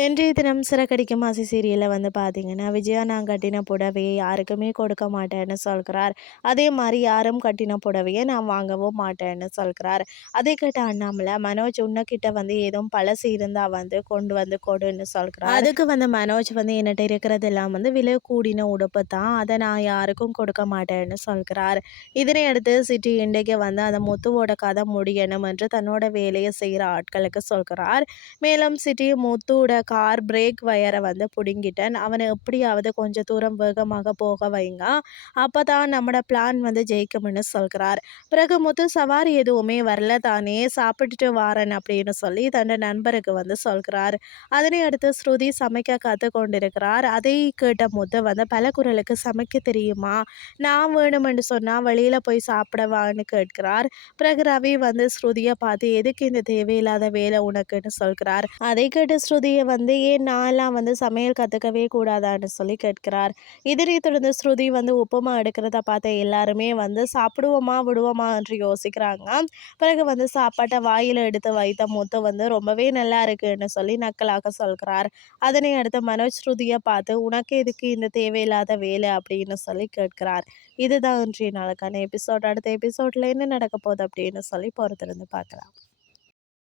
இன்றைய தினம் சிறக்கடிக்கும் ஆசை சீரியலில் வந்து பார்த்தீங்கன்னா விஜயா நான் கட்டின புடவையை யாருக்குமே கொடுக்க மாட்டேன்னு சொல்கிறார். அதே மாதிரி யாரும் கட்டின புடவையை நான் வாங்கவும் மாட்டேன்னு சொல்கிறார். அதே கேட்ட அண்ணாமலை மனோஜ் உன்னக்கிட்ட வந்து ஏதும் பழசு இருந்தால் வந்து கொண்டு வந்து கொடுன்னு சொல்கிறார். அதுக்கு வந்து மனோஜ் வந்து என்கிட்ட இருக்கிறதெல்லாம் வந்து விலை கூடின உடுப்பு தான். அதை நான் யாருக்கும் கொடுக்க மாட்டேன்னு சொல்கிறார். இதனை அடுத்து சிட்டி இன்றைக்கு வந்து அந்த முத்துவோட கதை முடியணும் என்று தன்னோட வேலையை செய்கிற ஆட்களுக்கு சொல்கிறார். மேலும் சிட்டி முத்துவோட கார் பிரேக் வயரை வந்து பிடுங்கிட்டேன். அவனை எப்படியாவது கொஞ்சம் தூரம் வேகமாக போக வைங்க. அப்போ தான் நம்மளோட பிளான் வந்து ஜெயிக்கும்னு சொல்கிறார். பிறகு முத்து சவாரி எதுவுமே வரல தானே சாப்பிட்டுட்டு வாரன் அப்படின்னு சொல்லி தன் நண்பருக்கு வந்து சொல்கிறார். அதனை அடுத்து ஸ்ருதி சமைக்க கற்று கொண்டிருக்கிறார். அதை கேட்ட முத்து வந்து பல குரலுக்கு சமைக்க தெரியுமா? நான் வேணுமென்று சொன்னால் வெளியில் போய் சாப்பிடவான்னு கேட்கிறார். பிறகு ரவி வந்து ஸ்ருதியை பார்த்து எதுக்கு இந்த தேவையில்லாத வேலை உனக்குன்னு சொல்கிறார். அதை கேட்டு ஸ்ருதியை வந்து ஏன் நான்லாம் வந்து சமையல் கற்றுக்கவே கூடாதான்னு சொல்லி கேட்கிறார். இதனை தொடர்ந்து ஸ்ருதி வந்து உப்புமா எடுக்கிறத பார்த்த எல்லாருமே வந்து சாப்பிடுவோமா விடுவோமா என்று யோசிக்கிறாங்க. பிறகு வந்து சாப்பாட்டை வாயில் எடுத்து வைத்த முத்து வந்து ரொம்பவே நல்லா இருக்குன்னு சொல்லி நக்கலாக சொல்கிறார். அதனை அடுத்து மனோஜ் ஸ்ருதியை பார்த்து உனக்கு எதுக்கு இந்த தேவையில்லாத வேலை? அப்படின்னு சொல்லி கேட்கிறார். இதுதான் இன்றைய நாளுக்கான எபிசோட். அடுத்த எபிசோட்ல என்ன நடக்க போகுது அப்படின்னு சொல்லி பொறுத்திருந்து பார்க்கலாம்.